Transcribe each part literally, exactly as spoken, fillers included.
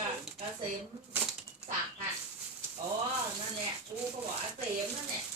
เกษมศักดิ์อ่ะอ๋อนั่นแหละกูก็บอกเกษมนั่นแหละ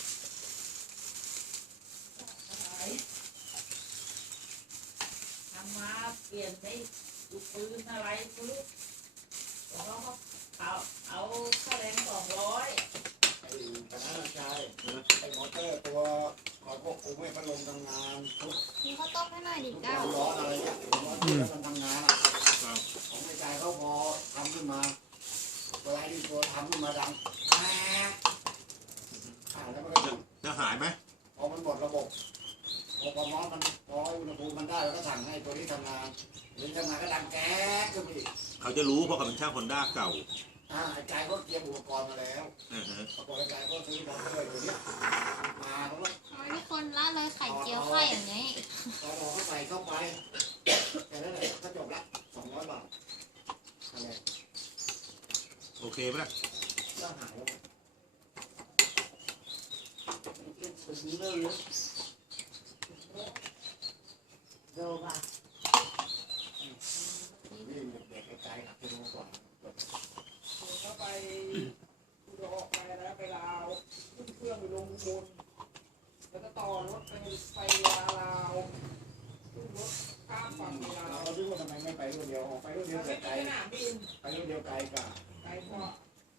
ทำมาเปลี่ยนไปดูปืนอะไรปืนแล้วก็เอาเอาค่าแรงสองร้อยไอ้คณะนักชายไอ้มอเตอร์ตัวขอพวกกูไม่พัดลมทำงานทุกมีข้าวต้มให้หน่อยดิทุกเก้าร้อนอะไรเงี้ยร้อนที่มันทำงานอ่ะของไอ้ชายเขาพอทำขึ้นมาเวลาที่ตัวทำขึ้นมาดังแอ๊ะอ่าแล้วมันก็หยุดจะหายไหมพอมันหมดระบบพอความร้อนมันพออุณหภูมิมันได้แล้วก็สั่งให้ตัวนี้ทำงานหรือทำงานก็ดังแก๊กขึ้นไปอีกเขาจะรู้เพราะเขาเป็นช่างฮอนด้าเก่าอ่าไอ้กายก็เตรียมอุปกรณ์มาแล้วอ่าฮะปรากฏไอ้กายก็ซื้อมอเตอร์ตัวนี้มาแล้วก็โอ้ยมีคนละเลยไข่เจียวไข่อย่างนี้ตอนออกก็ใส่เข้าไปแค่นั้นแหละก็จบละสองร้อยบาทอะไรโอเคไหมล่ะก็หายแล้วเป็นนี้เลยโดมานี่เด็กไกลๆครับที่รู้ก่อนก็ไปอุดรไปแล้วไปลาวขึ้นเครื่องไปลงบนแล้วก็ต่อรถไปไปลาลาวขึ้นรถข้ามฝั่งไปลาวเราคิดว่าทำไมไม่ไปรุ่นเดียวออกไปรุ่นเดียวไม่ไกลมีสนามบินไปรุ่นเดียวไกลกว่าไกลกว่า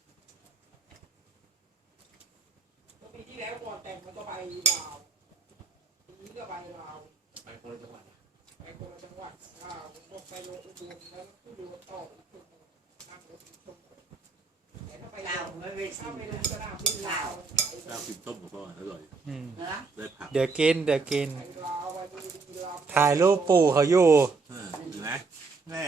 ก็ปีที่แล้วก่อนแต่งมันก็ไปลาวปีนี้ก็ไปลาวไปคนละจังหวัดไปคนละจังหวัดลาวก็ไปลงอุบลแล้วขึ้นรถต่ออีกชั่วโมงนั่งรถอีกชั่วโมงแต่ถ้าไปลาวถ้าไปลงสนามบินลาวข้าวกินต้มของพ่ออร่อยอืมได้ผักเดี๋ยวกินเดี๋ยวกินไปลาวไปดูดีลาวถ่ายรูปปู่เขาอยู่เออเห็นไหมแม่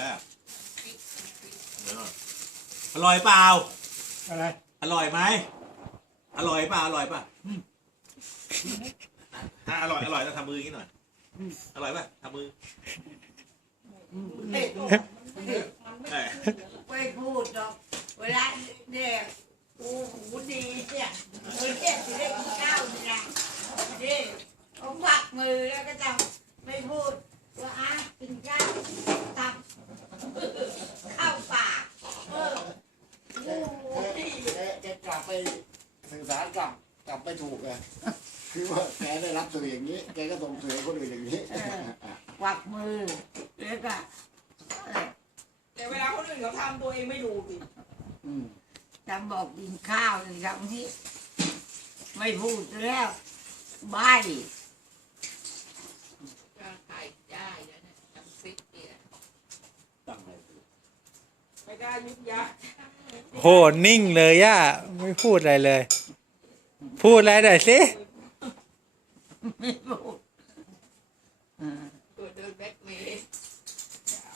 เดี๋ยวก่อนอร่อยเปล่าอะไรอร่อยไหมอร่อยเปล่าอร่อยเปล่าอืมอ่ะอร่อยอร่อยต้องทำมืออย่างนี้หน่อยอร่อยป่ะทำมือเด็กเอ้ยไม่พูดหรอกเวลาเด็กกูหูดีเนี่ยเออเนี่ยจะได้กินข้าวนี่นะนี่ผมผักมือแล้วก็จะไม่พูดว่าอ่ะกินข้าวตับข้าวปากเออแกแกแกกลับไปสื่อสารกลับกลับไปถูกไงคือว่าแกได้รับสื่ออย่างนี้ แกก็ส่งสื่อให้คนอื่นอย่างนี้กวักมือแล้วก็แต่เวลาคนอื่นเขาทำตัวเองไม่ดูสิอืมจำบอกกินข้าวเลยจำที่ไม่พูดแล้วใบก็ขายได้แล้วเนี่ยจำฟิตเนี่ยตั้งใจไม่ได้ยุบยักษ์โหนิ่งเลยย่าไม่พูดอะไรเลย พูดอะไรหน่อยสิไม่พูดอืม